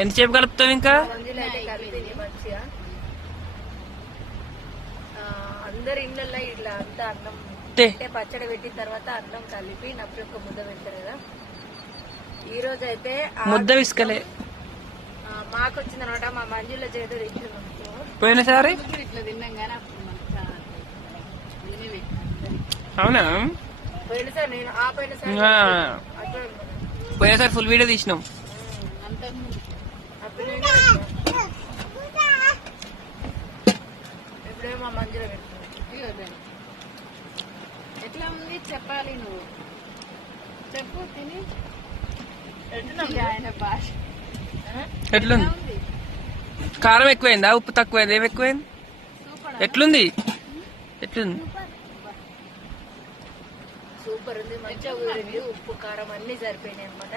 ఎంతసేపు కలుపుతావు ఇంకా? మంజులు అయితే కలిపింది మంచిగా. అందరు ఇళ్ళల్లో ఇట్లా అంతా అన్నం అంటే పచ్చడి పెట్టిన తర్వాత అన్నం కలిపి నప్పుడు ఒక ముద్ద పెడతారు కదా. ఈ రోజు అయితే ముద్ద విసుకలే మాకు వచ్చింది అనమాట. మా మంజుల చేత తింటున్నాం. పోయినసారి ఇట్లా తిన్నాం కానీ అప్పుడు అవునా? పోయినసారి నేను పోయినసారి ఫుల్ వీడియో తీసినాం. ఇప్పుడే మా మంజుల పెడుతున్నాం. ఎట్లా ఉంది చెప్పాలి, నువ్వు చెప్పు. తిని ఆయన భాష ఎట్లుంది? కారం ఎక్కువైందా, ఉప్పు తక్కువైంది, ఏమి ఎక్కువైంది? ఎట్లుంది? ఎట్లుంది? సూపర్ ఉంది, మంచిగా ఊరింది. ఉప్పు కారం అన్ని సరిపోయినాయి అనమాట.